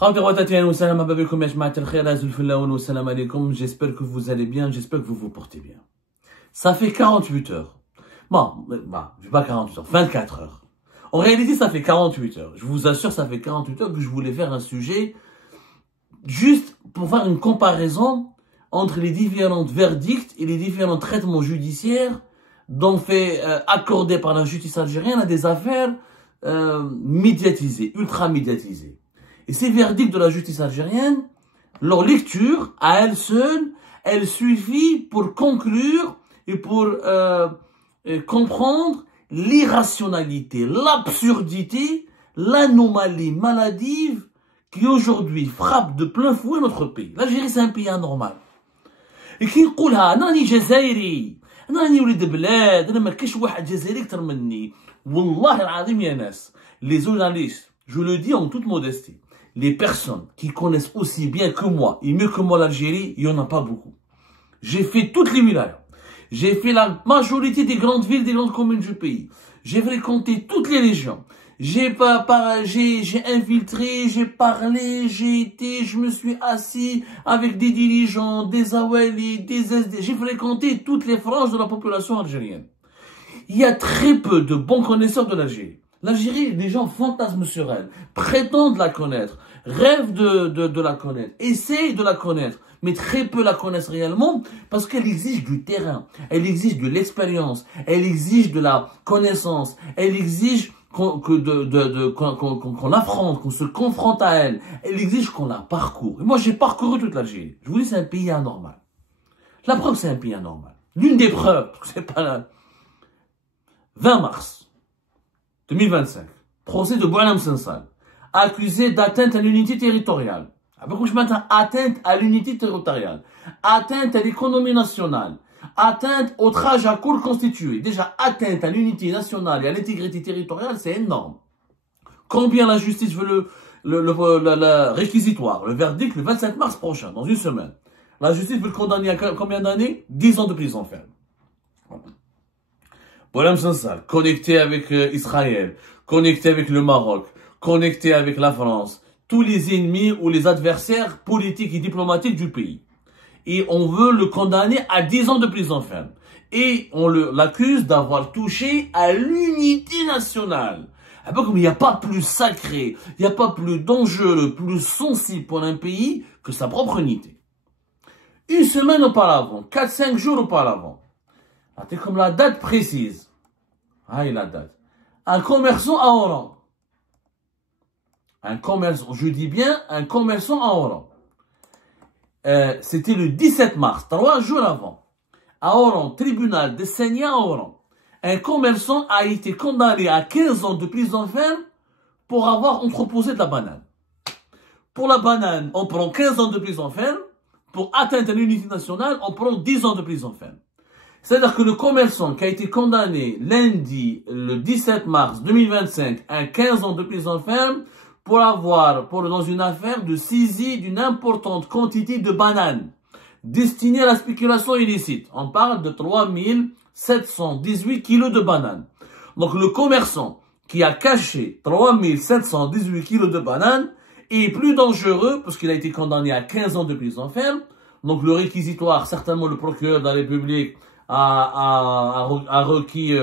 J'espère que vous allez bien, j'espère que vous vous portez bien. Ça fait 48 heures. Bon, pas 48 heures, 24 heures. En réalité, ça fait 48 heures. Je vous assure, ça fait 48 heures que je voulais faire un sujet juste pour faire une comparaison entre les différents verdicts et les différents traitements judiciaires dont fait accordés par la justice algérienne à des affaires médiatisées, ultra médiatisées. Et ces verdicts de la justice algérienne, leur lecture, à elle seule, elle suffit pour conclure et pour comprendre l'irrationalité, l'absurdité, l'anomalie maladive qui aujourd'hui frappe de plein fouet notre pays. L'Algérie, c'est un pays anormal. Et qui نقولها أنا راني جزائري، أنا راني ولد بلاد، أنا ما كاش واحد جزائري أكثر مني. والله العظيم يا ناس. Les journalistes, je le dis en toute modestie, les personnes qui connaissent aussi bien que moi et mieux que moi l'Algérie, il n'y en a pas beaucoup. J'ai fait toutes les wilayas. J'ai fait la majorité des grandes villes, des grandes communes du pays. J'ai fréquenté toutes les régions. J'ai infiltré, j'ai parlé, je me suis assis avec des dirigeants, des Awali, des SD. J'ai fréquenté toutes les franges de la population algérienne. Il y a très peu de bons connaisseurs de l'Algérie. L'Algérie, les gens fantasment sur elle, prétendent la connaître, rêvent de la connaître, essayent de la connaître, mais très peu la connaissent réellement parce qu'elle exige du terrain, elle exige de l'expérience, elle exige de la connaissance, elle exige qu'on affronte, qu'on se confronte à elle, elle exige qu'on la parcourt. Et moi, j'ai parcouru toute l'Algérie. Je vous dis, c'est un pays anormal. La preuve, c'est un pays anormal. L'une des preuves, c'est pas la... 20 mars 2025, procès de Boualem Sansal, accusé d'atteinte à l'unité territoriale. Atteinte à l'unité territoriale, atteinte à l'économie nationale, atteinte au outrage à cour constituée. Déjà, atteinte à l'unité nationale et à l'intégrité territoriale, c'est énorme. Combien la justice veut le réquisitoire, le verdict, le 27 mars prochain, dans une semaine. La justice veut le condamner à combien d'années? 10 ans de prison ferme. Boualem Sansal, connecté avec Israël, connecté avec le Maroc, connecté avec la France, tous les ennemis ou les adversaires politiques et diplomatiques du pays. Et on veut le condamner à 10 ans de prison ferme. Et on l'accuse d'avoir touché à l'unité nationale. Il n'y a pas plus sacré, il n'y a pas plus dangereux, plus sensible pour un pays que sa propre unité. Une semaine auparavant, 4-5 jours auparavant, c'est comme la date précise. Ah, et la date. Un commerçant à Oran. Un commerçant, je dis bien un commerçant à Oran. C'était le 17 mars, 3 jours avant. À Oran, tribunal de Senia à Oran. Un commerçant a été condamné à 15 ans de prison ferme pour avoir entreposé de la banane. Pour la banane, on prend 15 ans de prison ferme. Pour atteinte à l'unité nationale, on prend 10 ans de prison ferme. C'est-à-dire que le commerçant qui a été condamné lundi, le 17 mars 2025, à 15 ans de prison ferme, dans une affaire de saisie d'une importante quantité de bananes destinée à la spéculation illicite. On parle de 3718 kilos de bananes. Donc le commerçant qui a caché 3718 kilos de bananes est plus dangereux parce qu'il a été condamné à 15 ans de prison ferme. Donc le réquisitoire, certainement le procureur de la République a requis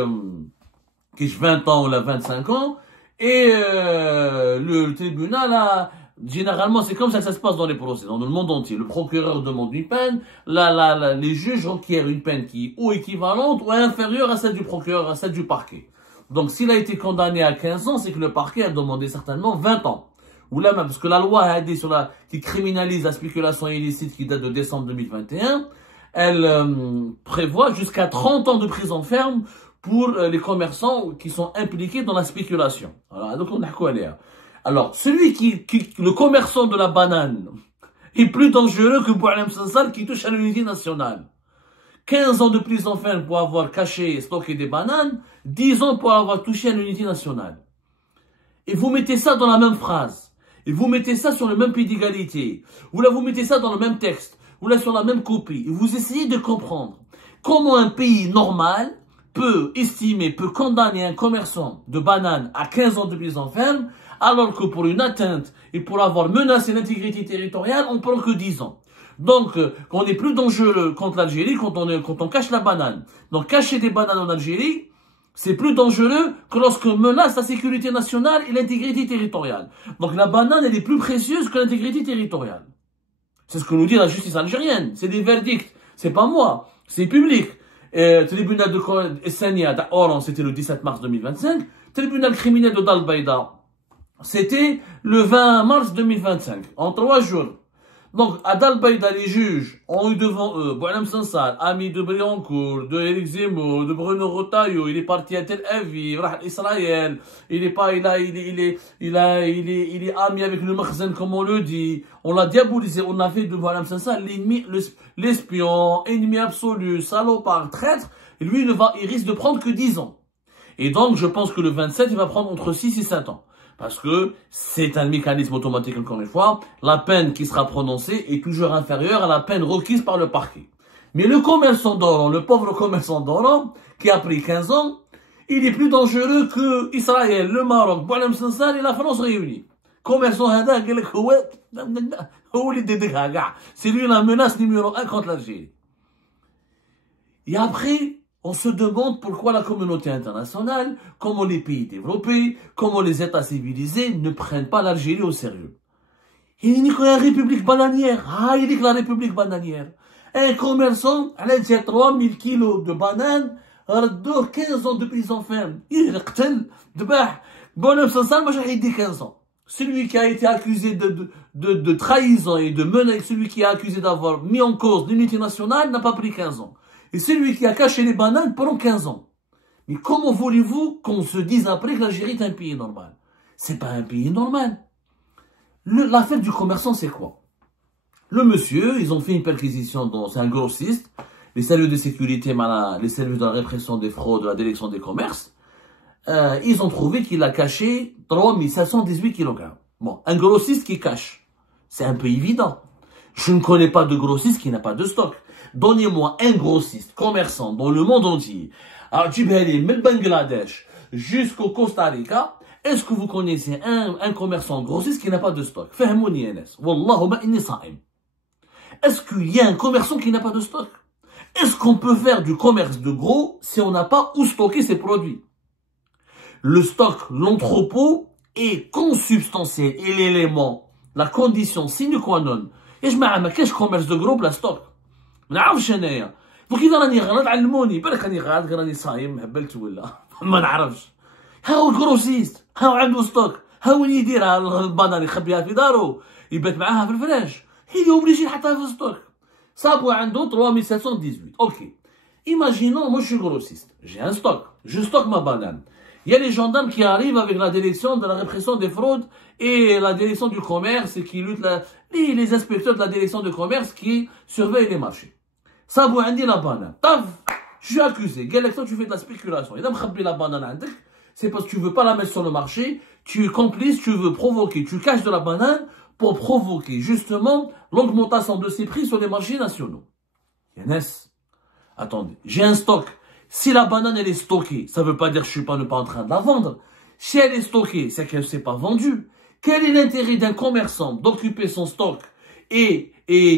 20 ans ou 25 ans. Et le tribunal généralement, c'est comme ça que ça se passe dans les procès, dans le monde entier. Le procureur demande une peine, les juges requièrent une peine qui est ou équivalente ou inférieure à celle du procureur, à celle du parquet. Donc, s'il a été condamné à 15 ans, c'est que le parquet a demandé certainement 20 ans. Ou là même, parce que la loi a aidé qui criminalise la spéculation illicite qui date de décembre 2021, elle prévoit jusqu'à 30 ans de prison ferme pour les commerçants qui sont impliqués dans la spéculation. Alors, donc on a quoi là? Alors, le commerçant de la banane est plus dangereux que Boualem Sansal qui touche à l'unité nationale. 15 ans de prison ferme pour avoir caché et stocké des bananes, 10 ans pour avoir touché à l'unité nationale. Et vous mettez ça dans la même phrase. Et vous mettez ça sur le même pied d'égalité. Ou là, vous mettez ça dans le même texte. Ou là, sur la même copie. Et vous essayez de comprendre comment un pays normal peut condamner un commerçant de bananes à 15 ans de prison ferme, Alors que pour une atteinte et pour avoir menacé l'intégrité territoriale, on prend que 10 ans. Donc, on est plus dangereux contre l'Algérie quand on cache la banane. Donc, cacher des bananes en Algérie, c'est plus dangereux que lorsqu'on menace la sécurité nationale et l'intégrité territoriale. Donc, la banane, elle est plus précieuse que l'intégrité territoriale. C'est ce que nous dit la justice algérienne. C'est des verdicts. C'est pas moi. C'est public. Tribunal de Essania d'Oran, c'était le 17 mars 2025. Tribunal criminel de Dal-Baïda, c'était le 20 mars 2025. En 3 jours. Donc, à Dal-Baïda, les juges ont eu devant eux Boualem Sansal, ami de Briancourt, de Éric Zemmour, de Bruno Retailleau. Il est parti à Tel Aviv, à Israël. Il est ami avec le Makhzen, comme on le dit. On l'a diabolisé. On a fait de Boualem Sansal l'ennemi, l'espion, ennemi absolu, salopard, traître. Et lui, il risque de prendre que 10 ans. Et donc, je pense que le 27, il va prendre entre 6 et 7 ans. Parce que c'est un mécanisme automatique, encore une fois. La peine qui sera prononcée est toujours inférieure à la peine requise par le parquet. Mais le commerçant d'Oran, le pauvre commerçant d'Oran, qui a pris 15 ans, il est plus dangereux que Israël, le Maroc, Boualem Sansal et la France réunis. Commerçant Hada, c'est lui la menace numéro 1 contre l'Algérie. Et après, on se demande pourquoi la communauté internationale, comment les pays développés, comment les États civilisés ne prennent pas l'Algérie au sérieux. Il dit que la République bananière. Il dit que la République bananière. Un commerçant, elle a dit 3000 kilos de bananes, 15 ans de prison ferme. Il est Boualem Sansal, moi j'ai dit 15 ans. Celui qui a été accusé de trahison et de menace, celui qui est accusé d'avoir mis en cause l'unité nationale, n'a pas pris 15 ans. Et celui qui a caché les bananes pendant 15 ans. Mais comment voulez-vous qu'on se dise après que l'Algérie est un pays normal? C'est pas un pays normal. L'affaire du commerçant, c'est quoi? Le monsieur, ils ont fait une perquisition, c'est un grossiste, les services de sécurité, les services de la répression des fraudes, de la direction des commerces, ils ont trouvé qu'il a caché 3518 kg. Bon, un grossiste qui cache, c'est un peu évident. Je ne connais pas de grossiste qui n'a pas de stock. Donnez-moi un grossiste, commerçant dans le monde entier, à Djibouti, le Bangladesh, jusqu'au Costa Rica. Est-ce que vous connaissez un commerçant grossiste qui n'a pas de stock? Fahmouni Enes. Wallahuma inni sa'im. Est-ce qu'il y a un commerçant qui n'a pas de stock? Est-ce qu'on peut faire du commerce de gros si on n'a pas où stocker ses produits? Le stock, l'entrepôt est consubstantiel et l'élément, la condition sine qua non. Et je m'arrête, qu'est-ce commerce de gros pour stock? ما نعرفش انايا وكي راني غلط علموني بالك راني غلط راني صايم هبلت ولا ما نعرفش هاو الكروسيست هاو عنده ستوك هاو اللي يديرها البانان يخبيها في دارو يبات معاها في الفراش هي اوبليجي يحطها في الستوك صابو عنده 3718 اوكي imaginons moi je suis grossiste j'ai un stock je stocke ma banane il y a les gendarmes qui arrivent avec la direction de la répression des fraudes et la direction du commerce et qui luttent les inspecteurs de la direction du commerce qui surveillent les marchés. Ça vous dit la banane. Taf, je suis accusé. Toi, tu fais de la spéculation. Et la banane, c'est parce que tu veux pas la mettre sur le marché. Tu es complice, tu veux provoquer. Tu caches de la banane pour provoquer justement l'augmentation de ses prix sur les marchés nationaux. Yannis, attendez, j'ai un stock. Si la banane elle est stockée, ça veut pas dire que je suis pas en train de la vendre. Si elle est stockée, c'est qu'elle ne s'est pas vendue. Quel est l'intérêt d'un commerçant d'occuper son stock et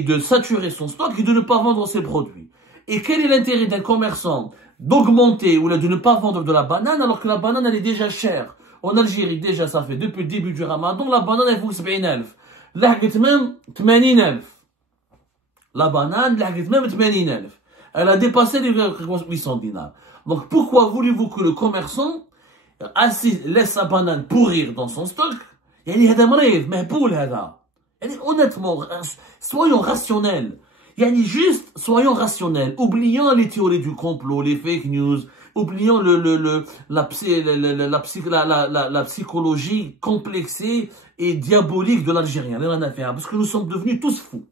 de saturer son stock et de ne pas vendre ses produits? Et quel est l'intérêt d'un commerçant d'augmenter ou de ne pas vendre de la banane alors que la banane elle est déjà chère? En Algérie déjà ça fait depuis le début du Ramadan la banane elle vaut 70,000. لحقت même 80,000. La banane لحقت même 80,000. Elle a dépassé les 800 dinars. Donc pourquoi voulez-vous que le commerçant laisse sa banane pourrir dans son stock? يعني هذا مريض مهبول هذا. يعني honnêtement, soyons rationnels. يعني juste, soyons rationnels. Oublions les théories du complot, les fake news. Oublions la psychologie complexée et diabolique de l'Algérien. Parce que nous sommes devenus tous fous.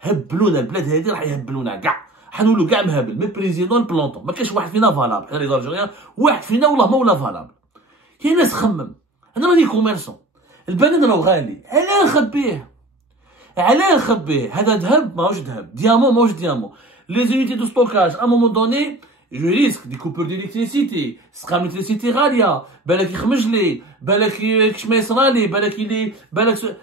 هبلونا البلاد هذه راح يهبلونا كاع. حنولو كاع مهبل. مي بريزيدون البلونطون. ما كاينش واحد فينا فالابل. غير لي الجيريان واحد فينا والله ما ولا فالابل. كاين ناس خمم. انا راني كوميرسون. البنان راهو غالي. علاه نخبيه؟ علاه نخبيه؟ هذا ذهب ماهوش ذهب. ديامون ماهوش ديامون. Les unités de stockage, à un moment donné, je risque des coupures d'électricité, سخان l'électricité غالية, بالك يخمج لي, بالك كش ما يصرى لي, بالك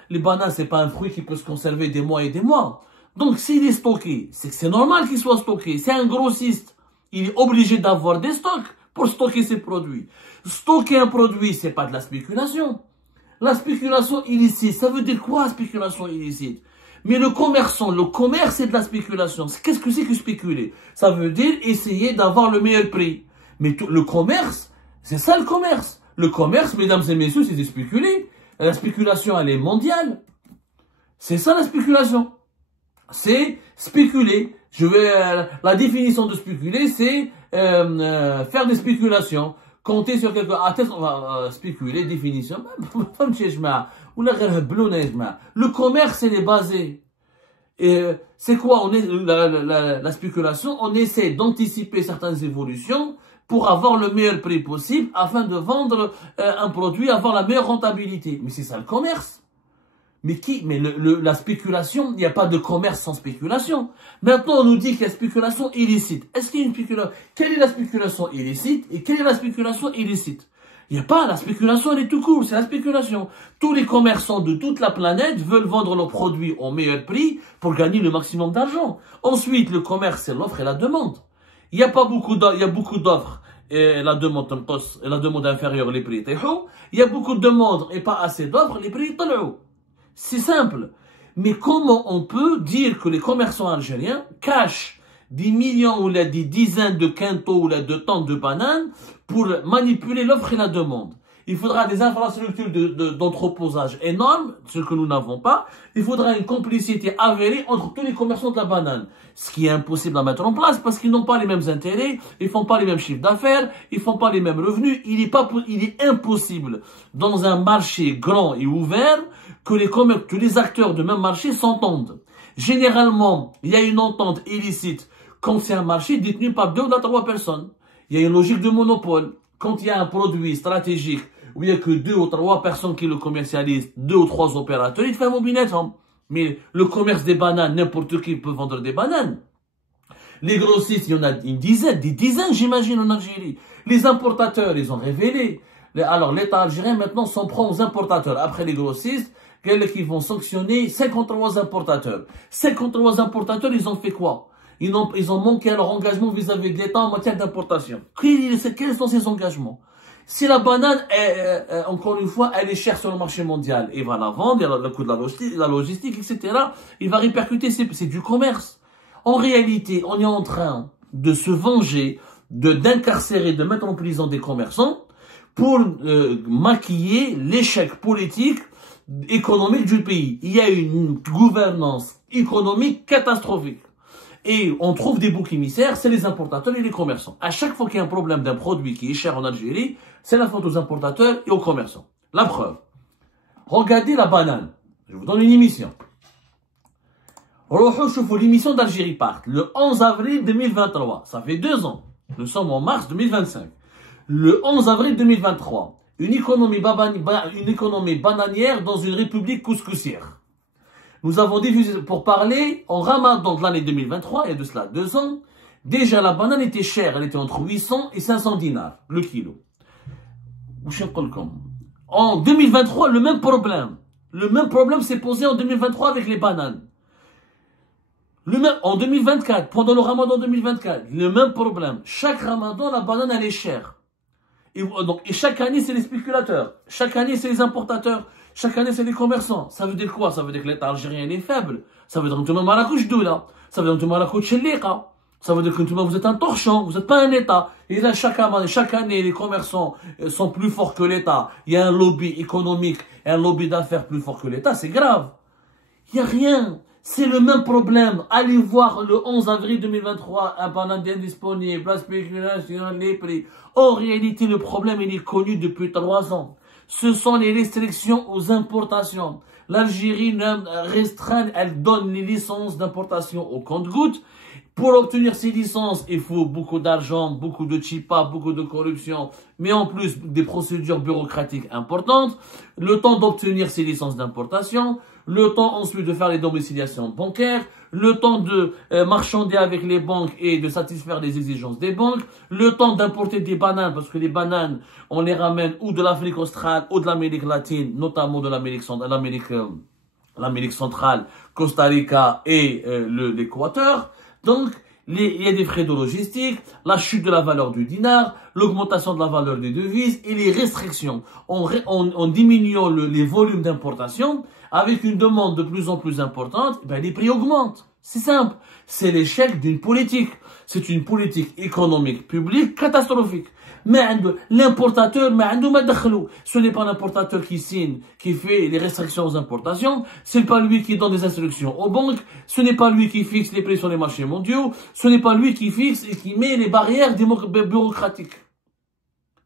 les bananes c'est pas un fruit qui peut se conserver des mois et des mois. Donc s'il est stocké, c'est que c'est normal qu'il soit stocké. C'est un grossiste, il est obligé d'avoir des stocks pour stocker ses produits. Stocker un produit, c'est pas de la spéculation. La spéculation illicite, ça veut dire quoi, spéculation illicite? Mais le commerçant, le commerce, c'est de la spéculation. Qu'est-ce que c'est que spéculer? Ça veut dire essayer d'avoir le meilleur prix. Mais le commerce, c'est ça le commerce. Le commerce, mesdames et messieurs, c'est de spéculer. La spéculation, elle est mondiale. C'est ça la spéculation. C'est spéculer. La définition de spéculer, c'est faire des spéculations. Compter sur quelque chose. On va spéculer, définition. Le commerce, il est basé. Et c'est quoi? La spéculation, on essaie d'anticiper certaines évolutions pour avoir le meilleur prix possible afin de vendre un produit, avoir la meilleure rentabilité. Mais c'est ça le commerce. Mais la spéculation, il n'y a pas de commerce sans spéculation. Maintenant, on nous dit qu'il y a spéculation illicite. Est-ce qu'il y a une spéculation? Quelle est la spéculation illicite et quelle est la spéculation illicite? Il n'y a pas, la spéculation, elle est tout court, c'est la spéculation. Tous les commerçants de toute la planète veulent vendre leurs produits au meilleur prix pour gagner le maximum d'argent. Ensuite, le commerce, c'est l'offre et la demande. Il y a beaucoup d'offres. Et la demande inférieure, les prix étaient hauts. Il y a beaucoup de demandes et pas assez d'offres, les prix étaient hauts. C'est simple. Mais comment on peut dire que les commerçants algériens cachent des millions ou des dizaines de quintaux ou de tonnes de bananes pour manipuler l'offre et la demande? Il faudra des infrastructures d'entreposage énormes, ce que nous n'avons pas. Il faudra une complicité avérée entre tous les commerçants de la banane. Ce qui est impossible à mettre en place parce qu'ils n'ont pas les mêmes intérêts, ils font pas les mêmes chiffres d'affaires, ils font pas les mêmes revenus. Il est impossible dans un marché grand et ouvert que les acteurs de même marché s'entendent. Généralement, il y a une entente illicite quand c'est un marché détenu par 2 ou 3 personnes. Il y a une logique de monopole. Quand il y a un produit stratégique où il n'y a que 2 ou 3 personnes qui le commercialisent, 2 ou 3 opérateurs, il fait un mobinet. Mais le commerce des bananes, n'importe qui peut vendre des bananes. Les grossistes, il y en a des dizaines, j'imagine, en Algérie. Les importateurs, ils ont révélé. Alors, l'État algérien, maintenant, s'en prend aux importateurs. Après les grossistes, qui vont sanctionner 53 importateurs. 53 importateurs, ils ont fait quoi? Ils ont manqué à leur engagement vis-à-vis de l'État en matière d'importation. Quels sont ces engagements? Si la banane, encore une fois, elle est chère sur le marché mondial, il va la vendre, il y a le coût de la logistique, etc. Il va répercuter, c'est du commerce. En réalité, on est en train de se venger, d'incarcérer, de mettre en prison des commerçants pour maquiller l'échec politique économique du pays. Il y a une gouvernance économique catastrophique. Et on trouve des boucs émissaires, c'est les importateurs et les commerçants. À chaque fois qu'il y a un problème d'un produit qui est cher en Algérie, c'est la faute aux importateurs et aux commerçants. La preuve. Regardez la banane. Je vous donne une émission. L'émission d'Algérie part le 11 avril 2023. Ça fait 2 ans. Nous sommes en mars 2025. Le 11 avril 2023. Une économie bananière dans une république couscoussière. Nous avons diffusé pour parler en Ramadan de l'année 2023, il y a de cela 2 ans. Déjà, la banane était chère, elle était entre 800 et 500 dinars le kilo. En 2023, le même problème. Le même problème s'est posé en 2023 avec les bananes. En 2024, pendant le Ramadan 2024, le même problème. Chaque Ramadan, la banane, elle est chère. Et chaque année, c'est les spéculateurs. Chaque année, c'est les importateurs. Chaque année, c'est les commerçants. Ça veut dire quoi? Ça veut dire que l'État algérien est faible. Ça veut dire que tout le monde a doula. Ça veut dire que tout le monde a ça veut dire que tout le monde, vous êtes un torchon. Vous n'êtes pas un État. Et là, chaque année, les commerçants sont plus forts que l'État. Il y a un lobby économique et un lobby d'affaires plus fort que l'État. C'est grave. Il n'y a rien. C'est le même problème. Allez voir le 11 avril 2023, un banane disponible, la spéculation, les prix. En réalité, le problème, il est connu depuis 3 ans. Ce sont les restrictions aux importations. L'Algérie restreint, elle donne les licences d'importation au compte-gouttes Pour obtenir ces licences, il faut beaucoup d'argent, beaucoup de chipa, beaucoup de corruption, mais en plus des procédures bureaucratiques importantes, le temps d'obtenir ces licences d'importation, le temps ensuite de faire les domiciliations bancaires, le temps de marchander avec les banques et de satisfaire les exigences des banques, le temps d'importer des bananes, parce que les bananes, on les ramène ou de l'Afrique australe ou de l'Amérique latine, notamment de l'Amérique centrale, Costa Rica et l'Équateur. Donc, il y a des frais de logistique, la chute de la valeur du dinar, l'augmentation de la valeur des devises et les restrictions. En diminuant les volumes d'importation, avec une demande de plus en plus importante, ben les prix augmentent. C'est simple. C'est l'échec d'une politique. C'est une politique économique publique catastrophique. Mais l'importateur, ce n'est pas l'importateur qui signe, qui fait les restrictions aux importations, ce n'est pas lui qui donne des instructions aux banques, ce n'est pas lui qui fixe les prix sur les marchés mondiaux, ce n'est pas lui qui fixe et qui met les barrières bureaucratiques.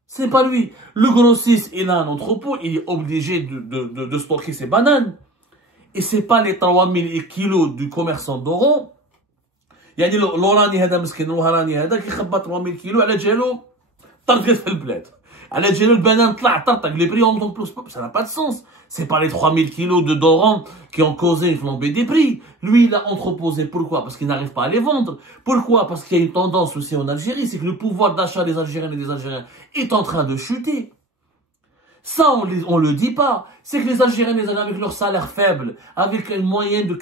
Ce n'est pas lui. Le grossiste, il a un entrepôt, il est obligé de stocker ses bananes. Et c'est pas les 3000 kilos du commerçant d'Oran. يعني l'Orani هذا مسكين الوهراني هذا كيخبى 3000 كيلو على جالو طرقت في البلاد. على جالو البنان طلع طرطق les prix ont plus. Ça n'a pas de sens. C'est pas les 3000 kilos de d'Oran qui ont causé une flambée des prix. Lui, il a entreposé. Pourquoi? Parce qu'il n'arrive pas à les vendre. Pourquoi? Parce qu'il y a une tendance aussi en Algérie, c'est que le pouvoir d'achat des Algériennes et des Algériens est en train de chuter. Ça, on le dit pas. C'est que les Algériens, avec leur salaire faible, avec une moyenne de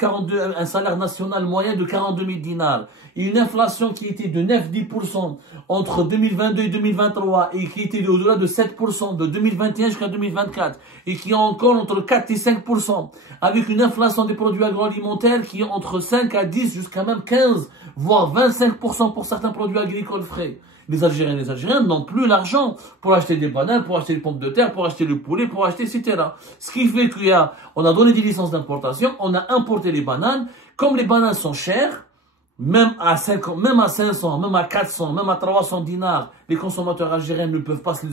un salaire national moyen de 42 000 dinars, et une inflation qui était de 9-10% entre 2022 et 2023, et qui était au-delà de 7% de 2021 jusqu'à 2024, et qui est encore entre 4 et 5%, avec une inflation des produits agroalimentaires qui est entre 5 à 10 jusqu'à même 15, voire 25% pour certains produits agricoles frais. Les Algériens et les Algériennes n'ont plus l'argent pour acheter des bananes, pour acheter des pommes de terre, pour acheter le poulet, pour acheter, etc. Ce qui fait on a donné des licences d'importation, on a importé les bananes. Comme les bananes sont chères, même à 500, même à 400, même à 300 dinars, les consommateurs algériens ne peuvent pas se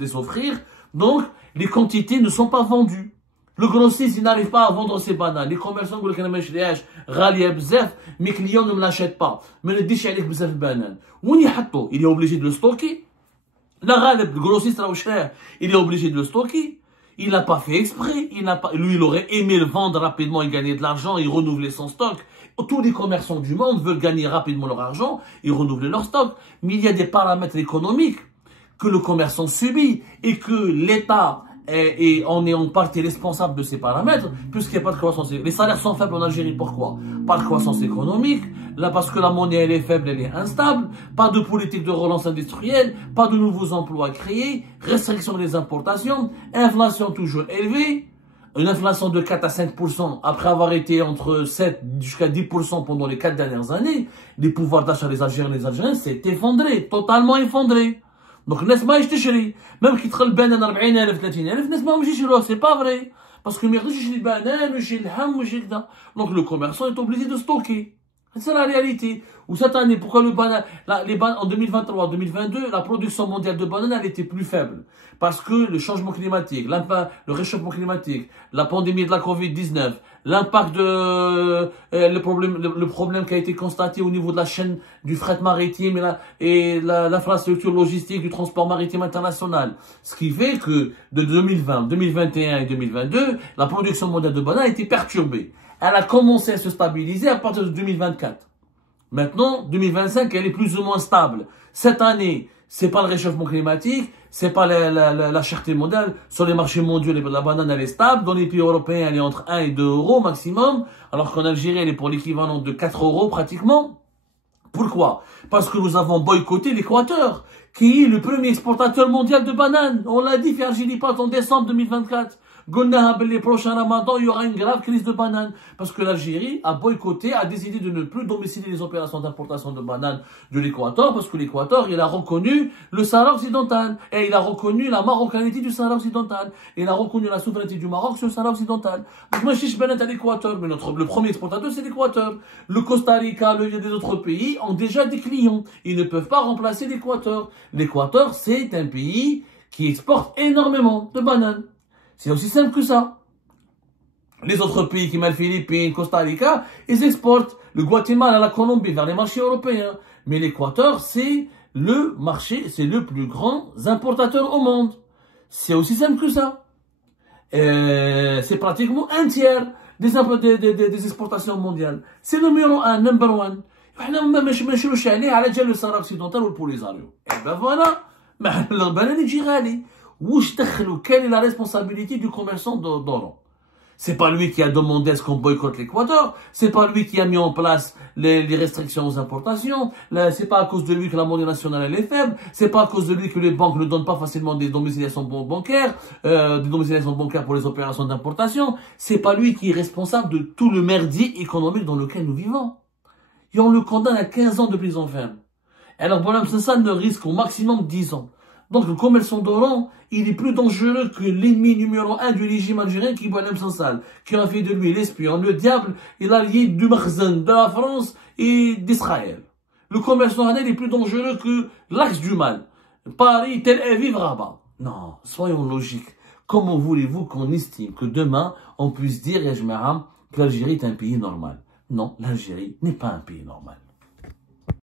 les offrir. Donc, les quantités ne sont pas vendues. Le grossiste, il n'arrive pas à vendre ses bananes. Les commerçants, ils disent mes clients ne me l'achètent pas. Mais le dit avec bzaf bananes. Il est obligé de le stocker. Le grossiste, il est obligé de le stocker. Il n'a pas fait exprès. Lui, il aurait aimé le vendre rapidement et gagner de l'argent et renouveler son stock. Tous les commerçants du monde veulent gagner rapidement leur argent et renouveler leur stock. Mais il y a des paramètres économiques que le commerçant subit et que l'État et on est en partie responsable de ces paramètres, puisqu'il n'y a pas de croissance. Les salaires sont faibles en Algérie, pourquoi? Pas de croissance économique, là parce que la monnaie elle est faible, elle est instable, pas de politique de relance industrielle, pas de nouveaux emplois créés, restriction des importations, inflation toujours élevée, une inflation de 4 à 5% après avoir été entre 7 jusqu'à 10% pendant les 4 dernières années. Les pouvoirs d'achat des Algériens et des Algériens s'est effondré, totalement effondré. Donc, الناس ما يشتري. Même qui تخل البنان 40,000 30,000 الناس ما يمشيش يشروها, c'est pas vrai. Parce que ما يقدرش يشري البنان ويشري اللحم ويشري كذا. Donc, le commerçant est obligé de stocker. C'est la réalité. Ou cette année, pourquoi les bananes, en 2023, 2022, la production mondiale de bananes, elle était plus faible. Parce que le changement climatique, le réchauffement climatique, la pandémie de la Covid-19, l'impact le problème qui a été constaté au niveau de la chaîne du fret maritime et l'infrastructure logistique du transport maritime international. Ce qui fait que de 2020, 2021 et 2022, la production mondiale de bananes a été perturbée. Elle a commencé à se stabiliser à partir de 2024. Maintenant, 2025, elle est plus ou moins stable. Cette année, c'est pas le réchauffement climatique, c'est pas la cherté mondiale. Sur les marchés mondiaux, la banane, elle est stable. Dans les pays européens, elle est entre 1 et 2 euros maximum. Alors qu'en Algérie, elle est pour l'équivalent de 4 euros pratiquement. Pourquoi? Parce que nous avons boycotté l'Équateur, qui est le premier exportateur mondial de bananes. On l'a dit, Fergilipat, en décembre 2024. Les prochains Ramadan, il y aura une grave crise de bananes. Parce que l'Algérie a boycotté, a décidé de ne plus domicilier les opérations d'importation de bananes de l'Équateur. Parce que l'Équateur, il a reconnu le Sahara occidental. Et il a reconnu la marocanité du Sahara occidental. Et il a reconnu la souveraineté du Maroc sur le Sahara occidental. Donc moi, je suis à l'Équateur. Mais le premier exportateur, c'est l'Équateur. Le Costa Rica, il y a des autres pays ont déjà des clients. Ils ne peuvent pas remplacer l'Équateur. L'Équateur, c'est un pays qui exporte énormément de bananes. C'est aussi simple que ça. Les autres pays qui, les Philippines, Costa Rica, ils exportent le Guatemala, la Colombie vers les marchés européens. Mais l'Équateur, c'est le marché, c'est le plus grand importateur au monde. C'est aussi simple que ça. C'est pratiquement un tiers des exportations mondiales. C'est le numéro 1, number one. احنا ما ماشيوش عليه على جال السهره اوكسيدونتال والبوليزاريو. Ben voilà, ما البنان يجي غالي. واش دخلوا quelle est la responsabilité du commerçant d'Oran? C'est pas lui qui a demandé à ce qu'on boycotte l'Équateur, c'est pas lui qui a mis en place les restrictions aux importations, c'est pas à cause de lui que la monnaie nationale elle est faible, c'est pas à cause de lui que les banques ne donnent pas facilement des domiciliations bancaires, pour les opérations d'importation, c'est pas lui qui est responsable de tout le merdier économique dans lequel nous vivons. Et on le condamne à 15 ans de prison ferme. Alors Bonhomme Sensal ne risque au maximum 10 ans. Donc le commerçant d'Oran, il est plus dangereux que l'ennemi numéro 1 du régime algérien qui est Bonhomme Sensal, qui a fait de lui l'espion, le diable et l'allié du Makhzen, de la France et d'Israël. Le commerçant d'Oran est plus dangereux que l'axe du mal. Paris, Tel Aviv, Rabat. Non, soyons logiques. Comment voulez-vous qu'on estime que demain, on puisse dire, Yajmaham, que l'Algérie est un pays normal? Non, l'Algérie n'est pas un pays normal.